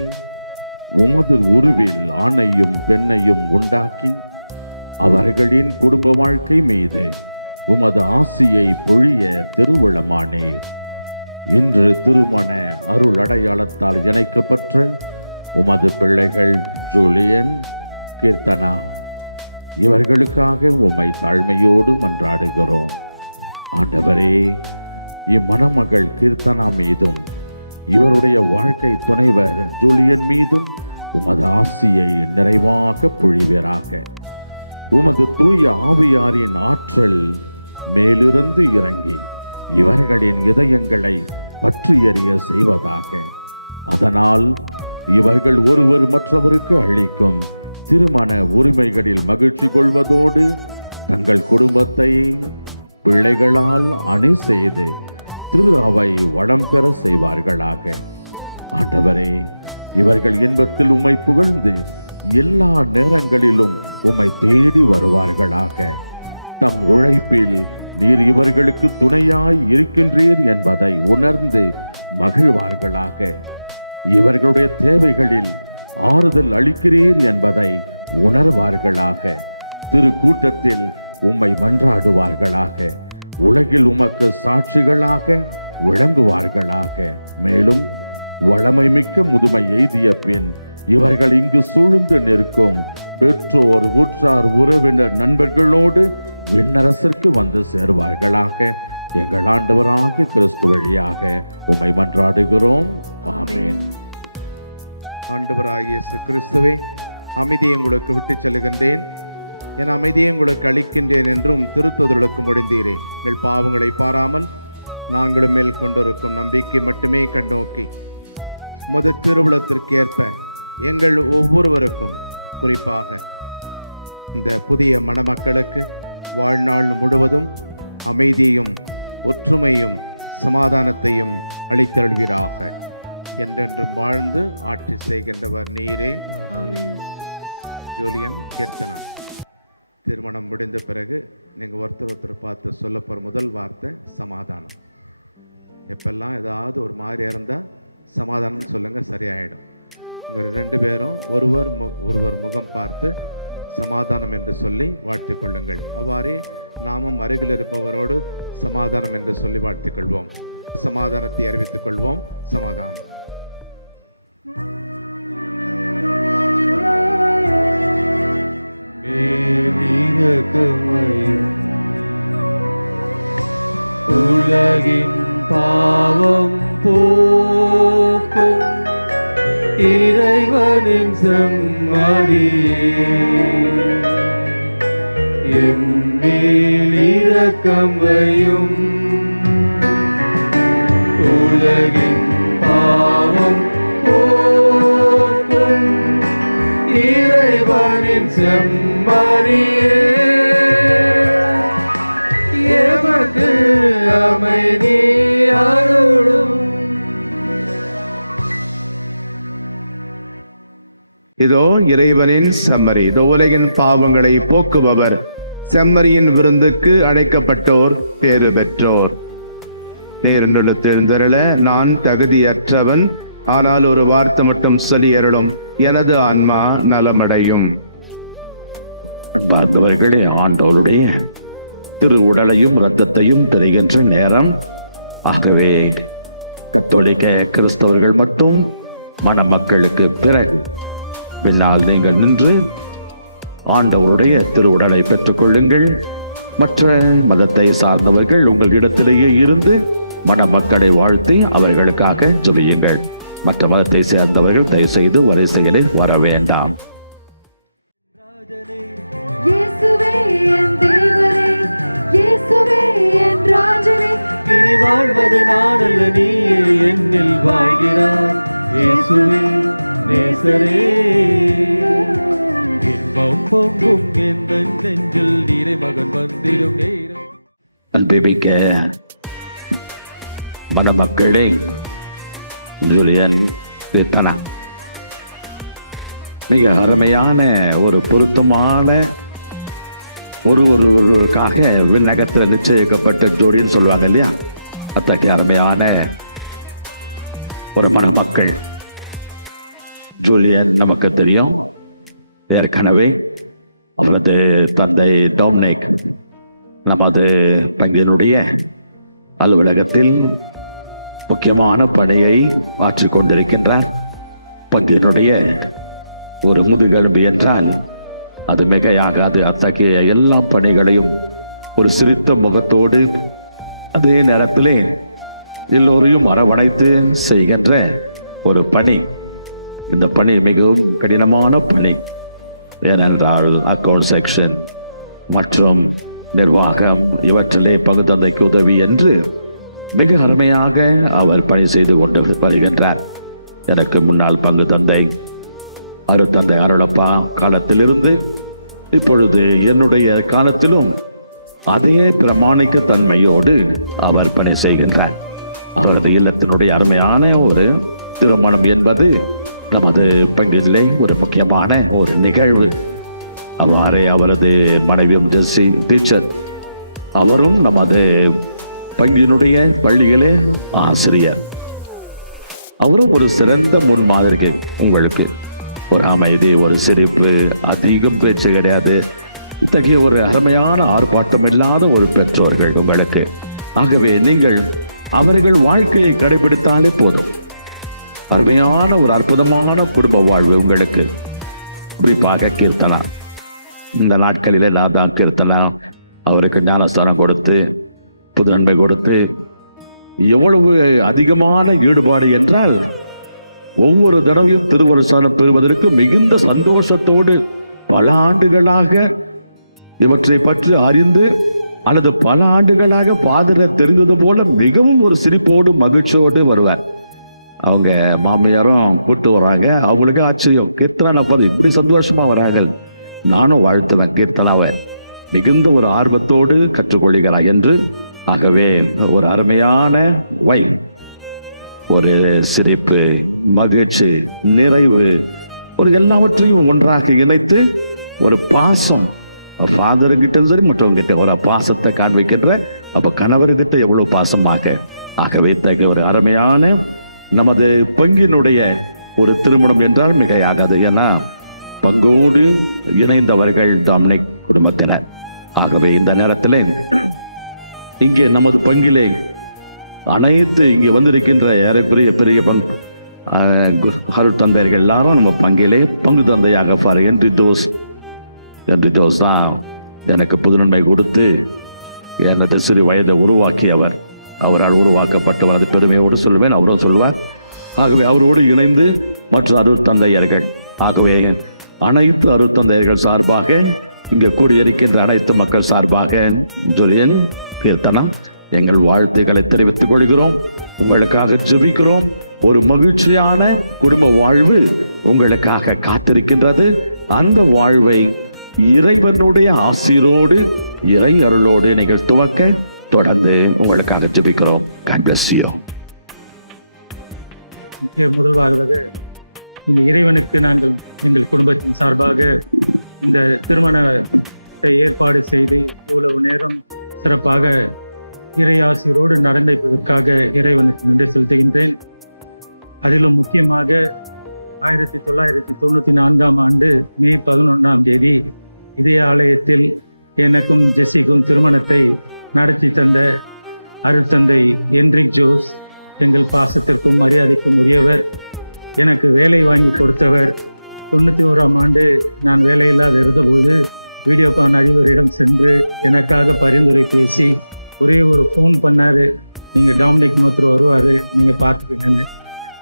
உமது உருவில் ஆணையும் பெண்ணையும் உண்டாக்கி அவர்களின் குடும்ப வாழ்க்கை மீது உமது ஆசியை பொழிய திருவுளமானீர். இன்று திருமண அருள் அடையாளத்தால் இணைக்கப்பட்ட உமது பிள்ளைகள் ஜூலியன், கீர்த்தனா, இவர்களுக்காக உம்மை தாழ்மையோடு மன்றாடுகிறோம். ஆண்டவரே, இம்மணமகள் கீர்த்தனா மீதும் இவருடைய வாழ்க்கை துணைவர் ஜூலியன் மீதும் உமது ஆசியை நிறைவாக பொழிவீராக. உமது தூய ஆவியாரின் ஆற்றல் மேலிருந்து இறங்கி இவர்களின் இதயங்களை பற்றி எறிய செய்வதாக. அதனால் இவர்கள் ஒருவர் மற்றவருக்கு அளிக்கும் திருமண உரிமைகளில் மகிழ்ச்சி கொள்வதோடு தங்கள் குடும்பத்தை பிள்ளைகளால் அணி செய்து திரு அவை வளம் பெற செய்வார்களாக. ஆண்டவரே, இவர்கள் இன்பத்தில் உம்மை புகழ்ந்து எல்லா நேரங்களிலும் உம்மை தேடி வருவார்களாக. தம் உழைப்பில் நீர் இவர்களுக்கு துணையாய் இருக்கின்றீர் என்பதை உணர்ந்து மகிழ்வார்களாக. இவர்களுடைய தேவைகளில் ஆறுதல் அளிக்கிறீர் என்பதை உணர்வார்களாக. திரு கூட்டத்தில் உம்மை மன்றாடுவார்களாக. உலகில் உமக்கு சாட்சிகளாக விளங்குவார்களாக. மேலும் வளமை மிக்க முதுமை எய்திய பின் இவர்கள் இங்கு சூழ்ந்து நிற்கும் பெற்றோர், உற்றார், உறவினர், நண்பர்களோடு விண்ணரசிற்கு வந்து சேர்வார்களாக. எங்கள் ஆண்டவராகிய கிறிஸ்து வழியாக உம்மை மன்றாடுகிறோம். ஆமென். ஆண்டவராகிய இயேசு கிறிஸ்துவே, அமைதியை உங்களுக்கு விட்டுச் செல்கின்றேன், என் அமைதியை உங்களுக்கு அளிக்கின்றேன் என்றும் திருத்தூதர்களுக்கு முடிந்தீரே. எங்கள் பாவங்களை பாராமல் நாங்களும் மேல் கொண்டிருக்கும் நம்பிக்கை மட்டுமே கண்ணோக்கி முத திருவுளத்திற்கு ஏற்ப எங்கள் ஒவ்வொருவருக்கும், குறிப்பாக இந்த புதிய மணமக்களுக்கு வாழ்நாள் முழுவதும் அமைதியும் ஒற்றுமையும் சமாதானத்தையும் அளித்தருள்வீராக. என்றென்றும் வாழ்ந்து ஆட்சி செய்கின்றவர் நீரே. ஜூலியன், கீர்த்தனா, திருமணம் முடிந்த பிறகு நீங்கள் ஒருத்தர் பார்த்து சொல்ல போகிற முதல் வார்த்தை சமாதானம். எப்பெல்லாம் ஏதாவது ஒரு மாதிரி இருந்தால் சமாதானம் சொல்லுங்கள், சரியாயிடும். உங்கள் 2 பேரும் ஒருவர் முகம் பார்த்து சமாதானம் என்று சொல்லி வாழ்த்திக் கொள்ளுங்கள். அவ்வாறே நாமும் அருகில் இருப்பவரோடு சமாதானம் என்று சொல்லி வாழ்த்திக் கொள்வோம். சமாதானத்தை அறிவித்துக் கொள்வோம். சமாதானம். உலகின் பாவம் போக்கும் இறைவனின் செம்மறியே, எம்மேல் இரக்கம் வையும். உலகின் பாவம் போக்கும் இறைவனின் செம்மறியே, எமக்கு அமைதி அருளும். இதோ இறைவனின் செம்மறி, இதோ உலகின் பாவங்களை போக்குபவர். செம்மறியின் விருந்துக்கு அழைக்கப்பட்டோர் பேறு பெற்றோர். நேர்ந்தருள நான் தகுதியற்றவன், ஆனால் ஒரு வார்த்தை மட்டும் சொல்லி அருளும், எனது ஆன்மா நலமடையும். அன்பார்ந்தவர்களே, ஆண்டவருடைய திரு உடலையும் இரத்தத்தையும் தெரிகின்ற நேரம். ஆகவே கத்தோலிக்க கிறிஸ்தவர்கள் மட்டும் மணமக்களுக்கு பிறகு பின்னால் நீங்கள் நின்று ஆண்டவருடைய திருவுடலை பெற்றுக் கொள்ளுங்கள். மற்ற மதத்தை சார்ந்தவர்கள் உங்கள் இடத்திலேயே இருந்து மணமக்களை வாழ்த்தி அவர்களுக்காக ஜெபியுங்கள். மற்ற மதத்தை சேர்ந்தவர்கள் தயவு செய்து வரிசைகளில் வர வேண்டாம். இனி வாழ்வது நான் அல்ல, நீயே என்னில் வாழ்கிறாய். இயேசுவே நேசரே, இன்பம் பொங்கும் எந்த நெஞ்சில் நீரை மகன் வந்திடும் நேரம். அன்பிக்க மணமக்களே, ஜூலியன், கீர்த்தனா, மிக அருமையான ஒரு பொருத்தமான ஒருவருக்காக விண்ணகத்தில் நிச்சயிக்கப்பட்ட ஜோடின்னு சொல்லுவாங்க இல்லையா, அத்தகைய அருமையான ஒரு மணமக்கள். ஜூலியன் நமக்கு தெரியும், ஏற்கனவே அவரது தந்தை டொமினிக் நமது பங்கினுடைய அலுவலகத்தில் முக்கியமான பணியை ஆற்றிக் கொண்டிருக்கின்றார். பங்கினுடைய ஒரு முதுகெலும்பு என்றால் அது மிகையாகாது. அத்தகைய எல்லா பணிகளையும் ஒரு சிரித்த முகத்தோடு, அதே நேரத்திலே எல்லோரையும் அரவணைத்து செய்கின்ற ஒரு பணி. இந்த பணி மிகவும் கடினமான பணி. ஏனென்றால் அக்கவுண்ட் செக்ஷன் மற்றும் நிர்வாகம் இவற்றிலே பங்கு தந்தைக்கு உதவி என்று மிக அருமையாக அவர் பணி செய்து கொண்டு வருகின்றார். எனக்கு முன்னால் பங்கு தந்தை அருட்தந்தை அருளப்பா காலத்திலிருந்து இப்பொழுது என்னுடைய காலத்திலும் அதே பிரமாணிக்க தன்மையோடு அவர் பணி செய்கின்றார். அவரது இல்லத்தினுடைய அருமையான ஒரு திருமணம் என்பது நமது பங்கிலே ஒரு முக்கியமான ஒரு நிகழ்வு. அவ்வாறே அவரது மனைவியும் ஜெஸ்ஸி டீச்சர், அவரும் நமது பங்கினுடைய பள்ளியிலே ஆசிரியர். அவரும் ஒரு சிறந்த முன்மாதிரி. உங்களுக்கு ஒரு அமைதி, ஒரு சிரிப்பு, அதிகம் பேச்சு கிடையாது. இத்தகைய ஒரு அருமையான ஆர்ப்பாட்டம் இல்லாத ஒரு பெற்றோர்கள் உங்களுக்கு. ஆகவே நீங்கள் அவர்கள் வாழ்க்கையை கடைபிடித்தாலே போதும். அருமையான ஒரு அற்புதமான குடும்ப வாழ்வு உங்களுக்கு. குறிப்பாக கீர்த்தனா, இந்த நாட்களிலே நான் தான் கீர்த்தனா அவருக்கு ஞானஸ்தானம் கொடுத்து புது நன்மை கொடுத்து எவ்வளவு அதிகமான ஈடுபாடு என்றால், ஒவ்வொரு தடவையும் திருவருசானம் பெறுவதற்கு மிகுந்த சந்தோஷத்தோடு பல ஆண்டுகளாக இவற்றை பற்றி அறிந்து அல்லது பல ஆண்டுகளாக பாதிர தெரிந்தது போல மிகவும் ஒரு சிரிப்போடு மகிழ்ச்சியோடு வருவார். அவங்க மாமியாரும் கூட்டு வர்றாங்க. அவங்களுக்கு ஆச்சரியம், கீர்த்தனா பார்த்து இப்படி சந்தோஷமா வராங்க. நானும் வாழ்த்துவேன் கீர்த்தனாவை, மிகுந்த ஒரு ஆர்வத்தோடு கற்றுக்கொள்கிறார் என்று. ஆகவே ஒரு அருமையான வைஃப், ஒரு சிரிப்பு, மகிழ்ச்சி, நிறைவு, ஒரு எல்லாவற்றையும் ஒன்றாக இணைத்து ஒரு பாசம், ஃபாதர்கிட்ட சரி மற்றவங்க கிட்ட ஒரு பாசத்தை காண்பிக்கின்ற, அப்ப கணவர்கிட்ட எவ்வளவு பாசமாக. ஆகவே இத்தகைய ஒரு அருமையான நமது பங்கினுடைய ஒரு திருமணம் என்றால் மிகையாகாது. ஏன்னா பங்கோடு இணைந்தவர்கள் டொமினிக் குடும்பத்தினர். ஆகவே இந்த நேரத்தில் இங்கே நமது பங்கிலே அனைத்து இங்கே வந்திருக்கின்ற ஏறக்குறைய பெரிய பங்கு அருட்தந்தையர்கள் எல்லாரும் நம்ம பங்கிலே பங்கு தந்தையாக என்று ஜோஸ் தான் எனக்கு புதுநன்மை கொடுத்து எனது சிறு வயதை உருவாக்கியவர். அவரால் உருவாக்கப்பட்டவர், அது பெருமையோடு சொல்லுவேன், அவரும் சொல்லுவார். ஆகவே அவரோடு இணைந்து மற்ற அருட்தந்தையர்கள், ஆகவே அனைத்து அருட்தந்தையர்கள் சார்பாக, இங்கே கூடியிருக்கின்ற அனைத்து மக்கள் சார்பாக ஜூலியன், கீர்த்தனா, எங்கள் வாழ்த்துக்களை தெரிவித்துக் கொள்கிறோம். உங்களுக்காக ஜெபிக்கிறோம். ஒரு மகிழ்ச்சியான குடும்ப வாழ்வு உங்களுக்காக காத்திருக்கின்றது. அந்த வாழ்வை இறைவனுடைய ஆசீரோடு, இறை அருளோடு நீங்கள் துவக்க தொடர்ந்து உங்களுக்காக ஜெபிக்கிறோம். God bless you. முதல்வாக இந்த இறைவனுக்கு நாங்கள் எங்கள் குடும்பத்தின் சார்பாக இந்த திருமணத்தை ஏற்பாடு செய்து இவ்வளவு நேரம் சிறப்பாக இறையாசிரோடு நடந்திருப்பதற்காக இறைவனுக்கு நன்றி செலுத்துகின்றேன். அதிலும் முக்கியமாக 1994 ஆண்டு மே 11 இதே ஆலயத்தில் எனக்கும் ஜெஸ்ஸிக்கும் திருமணத்தை நடத்தி தந்த அருட்தந்தை என்ரிக் ஜோஸ் எங்கள் பாசத்திற்கும் மரியாதைக்கும் உரியவர். எனக்கு வேலை வாங்கி கொடுத்தவர். 91 ஆண்டு நான் வேலையில்லாத இருந்தபோது வீடியோகான் அதிபரிடம் சென்று எனக்காக பரிந்துரை பேசி ஒரே ஒரு ஃபோன் பண்ணார், நீங்கள் டாமினிக் மோத்ரோ வருவார், நீங்கள் பார்த்துக்குங்கன்னு.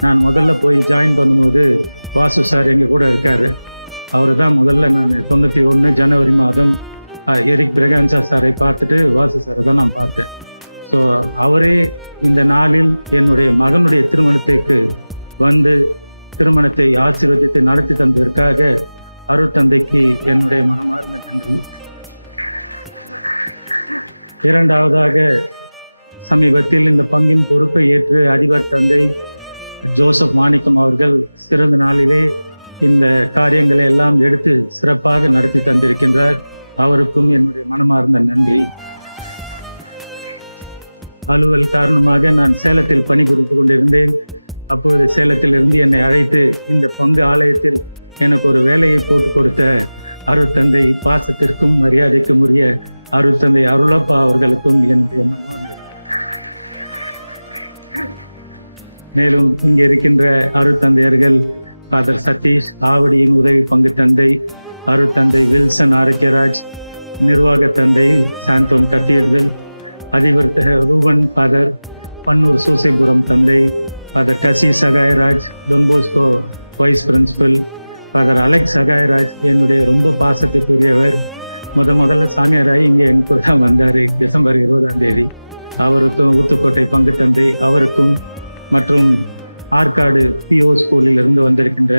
நான் முதல்ல போய் ஜாயின் பண்ணும்போது வாசு சார் எங்கள் கூட இருக்கார். அவர் தான் முதல்ல நான் 91 ஜனவரி மாதம் எரிக் பிரகான்சா சாரை பார்த்துட்டு வாசு சாரை தான் நான் பார்த்தேன். ஸோ அவரே இந்த நாளில் என்னுடைய மகனுடைய திருமணத்திற்கு வந்து திருமணத்தை ஆசீர்வதித்து நடத்தி தந்ததற்காக அருட்தந்தைக்கு என்னுடைய மனமார்ந்த நன்றி. இரண்டாவதாக, சமீபத்தில் இந்த பங்கின் பொறுப்பை ஏற்று அதிபர் தந்தை ஜோசப் மாணிக்கம் அவர்கள் சிறந்த நாளிலே இந்த காரியங்களை எல்லாம் எடுத்து சிறப்பாக நடத்தி தந்திருக்கின்றார். அவருக்கும் என்னுடைய மனமார்ந்த நன்றி. அலுவல் காரணமாக நான் சேலத்தில் பணிபுரிந்து கொண்டிருந்தேன். அப்பொழுது சேலத்தில் இருந்து என்னை அழைத்து இந்த பங்கு ஆலயத்தில் எனக்கு ஒரு வேலையை போட்டு கொடுத்த அருட்தந்தை பாசத்திற்கும் மரியாதைக்கும் உரிய அருட்தந்தை அருளப்பா அவர்களுக்கும் என்னுடைய மனமார்ந்த மேலும் இங்கே இருக்கின்ற அருட்தந்தையர்கள் ஃபாதர் சதீஷ் ஆவடியின் உதவி பங்கு தந்தை, அருட்தந்தை வில்சன் ஆரோக்கியராஜ், நிர்வாக தந்தை சாந்தோம் கத்தீட்ரல், அதிபர் ரூபன் ஃபாதர் பன்னூர் சூசைபுரம் தந்தை, Father Kasi Sagayaraj, Don Bosco vice principal, Father Alex Sagayaraj என்னுடைய ரொம்ப பாசத்துக்குரியவர். முதல்ல சாமியாராய் இங்கே என் கூட தான் வந்தார் டிசம்பர் 20ஆம் தேதி. அவருக்கும் ஊத்துக்கோட்டை பங்கு தந்தை அவருக்கும் மற்றும் ஆற்காடு பிஓ ஸ்கூலில் இருந்து வந்திருக்கின்ற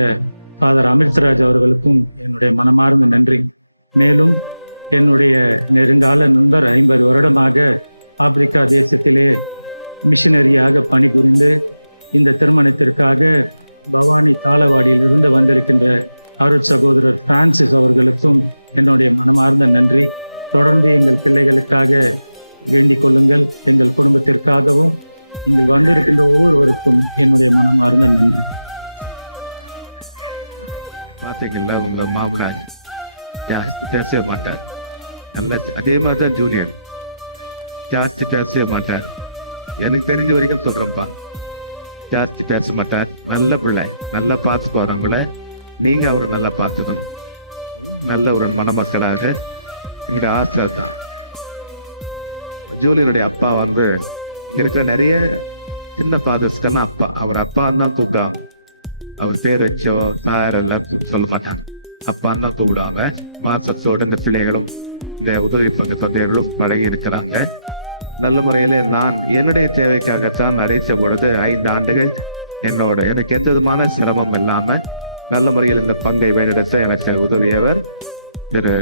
ஃபாதர் அமிர்தராஜ் அவர்களுக்கும் என்னுடைய மனமார்ந்த நன்றி. மேலும் என்னுடைய நெருங்கால நண்பர் 50 வருடமாக ஆப்பிரிக்கா தேசத்திலே மிஷனரியாக பணிபுரிந்து இந்த திருமணத்திற்காக பவானி தாளவாடியிலிருந்து வந்திருக்கின்ற அருட் சகோதரர் பிரான்சிஸ் அவர்களுக்கும் என்னுடைய மனமார்ந்த நன்றி. தொடர்ந்து எங்கள் பிள்ளைகளுக்காக வேண்டிக் கொள்ளுங்கள். எங்கள் குடும்பத்திற்காகவும் இங்கு வந்திருக்கின்ற ஒவ்வொருவருக்கும் என்னுடைய மனமார்ந்த நன்றி. பார்த்தீங்களா, உங்க மாமனார் ஜாஸ்தி பேசவே மாட்டார். நல்ல அதே மாதிரி தான் ஜூலியன், ஜாஸ்தி பேசவே மாட்டார். எனக்கு தெரிஞ்ச வரைக்கும் சொல்றேன்ப்பா, ஜாஸ்தி பேச மாட்டார். நல்ல பிள்ளை, நல்லா பார்த்துக்குவார் உங்களை. நீங்க அவரை நல்லா பார்த்துக்கணும். நல்ல ஒரு மணமக்களாக எங்களுடைய ஆசை தான். ஜூலியனுடைய அப்பா வந்து இங்க இருக்கிற நிறைய சின்ன ஃபாதர்ஸ்க்கெல்லாம் அப்பா, அவர் அப்பான்னு தான் கூப்பிடுவாங்க. அவர் பேர் வச்சோ சார் எல்லாம் சொல்ல மாட்டாங்க, அப்பான்னு தான் கூப்பிடுவாங்க. பாசத்தோடு இந்த பிள்ளைகளும் இந்த உதவி பங்கு தந்தைகளும் பழகி இருக்கிறாங்க. நல்ல முறையில் நான் என்னுடைய தேவைக்காகத்தான் அடைச்ச பொழுது 5 ஆண்டுகள் எனக்கு எந்த விதமான சிரமம் இல்லாமல் நல்ல முறையில் இந்த பங்கை வழிநடத்த எனக்கு உதவியவர் திரு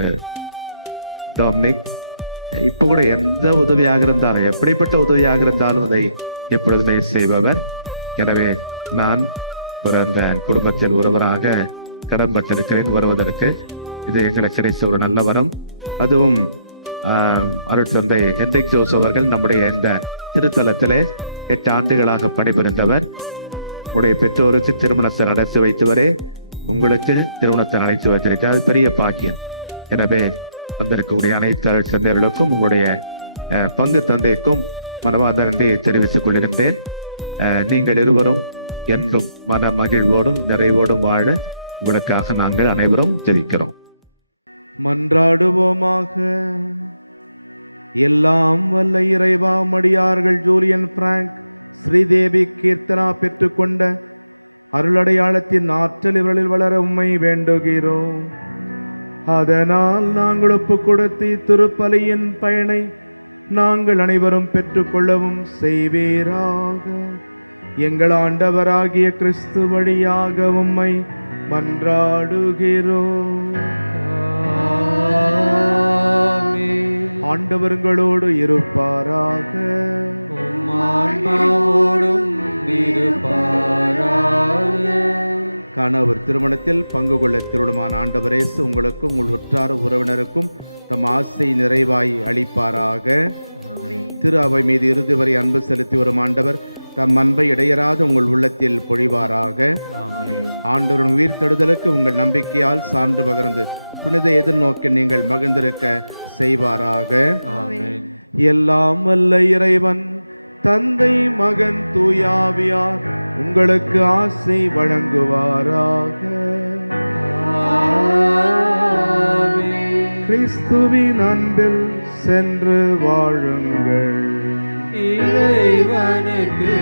டாமினிக். இப்போ கூட எந்த உதவியாக இருந்தாலும், எப்படிப்பட்ட உதவியாக இருந்தாலும் அதை எப்பொழுதுமே செய்பவர். எனவே நான் அந்த குடும்பத்தில் ஒருவராக கடன்பட்டிருக்கிறேன் வருவதற்கு. இது எங்களுக்கு கிடைத்த ஒரு நல்ல வரம். அதுவும் அருட்தந்தை ஹென்ரிக் ஜோஸ் அவர்கள் நம்முடைய இந்த திருத்தலத்திலே 8 ஆண்டுகளாக பணிபுரிந்தவர். உடைய பெற்றோருக்கு திருமணத்தை நடத்தி வைத்தவரே உங்களுக்கு திருமணத்தை அழைத்து வைத்திருக்கிறார். அது பெரிய பாக்கியம். எனவே வந்திருக்கக்கூடிய அனைத்து அருட்தந்தையர்களுக்கும் உங்களுடைய பங்கு தந்தைக்கும் மனமார்ந்த நன்றியை தெரிவித்துக் கொள்கின்றேன். நீங்கள் இருவரும் என்றும் மன மகிழ்வோடும் நிறைவோடும் வாழ உங்களுக்காக நாங்கள் அனைவரும் ஜெபிக்கிறோம். மன்றாடுவோமாக. எல்லாம் வல்ல இறைவா, மடியார்கள் ஜூலியன் பிராங்க் ஸ்ரீதேவி கீர்த்தனா பெற்றுக்கொண்ட அருளடையாளத்தின் ஆற்றல் இவர்களில் வளர உம்மை வேண்டுகிறோம். அதனால் நாங்கள் ஒப்பு கொடுத்து திருப்பலியின் பயனை நாங்கள் அனைவரும் பெற்றுக்கொள்ளவும் செய்வீராக. எங்கள் ஆண்டவராகிய கிறிஸ்து வழியாக உம்மை மன்றாடுகிறோம். ஆண்டவர்களோடு இருப்பாராக. கணவர் திருமணத்தில் பங்கு கொள்ள திருமணமான ஆண்டவரேசு உங்களுக்கும் உங்கள் உற்றார உறவினருக்கும் தம் ஆசை நிறைவாய் அளிப்பாராக. திரு அவை மீது இறுதி வரை அன்பு செலுத்தி வரும் ஆண்டவர் தம் அன்பை இடையராத உங்கள் உள்ளத்தில் பொழிவாராக. ஆண்டவரின் உயிர் தொடுதலுக்கு உங்கள் நம்பிக்கையால் சான்று பகர்ந்து புனித எதிர்நோக்கி நீங்கள் மகிழ்ந்திருக்க செய்வாராக. எல்லாம் வல்ல இறைவன் தந்தை மகன் தூயாவியார் உங்களுக்கு ஆசை வழங்குவாராக. கிறிஸ்துவின் அன்பில் சென்று வாழுங்கள். இறைவனுக்கு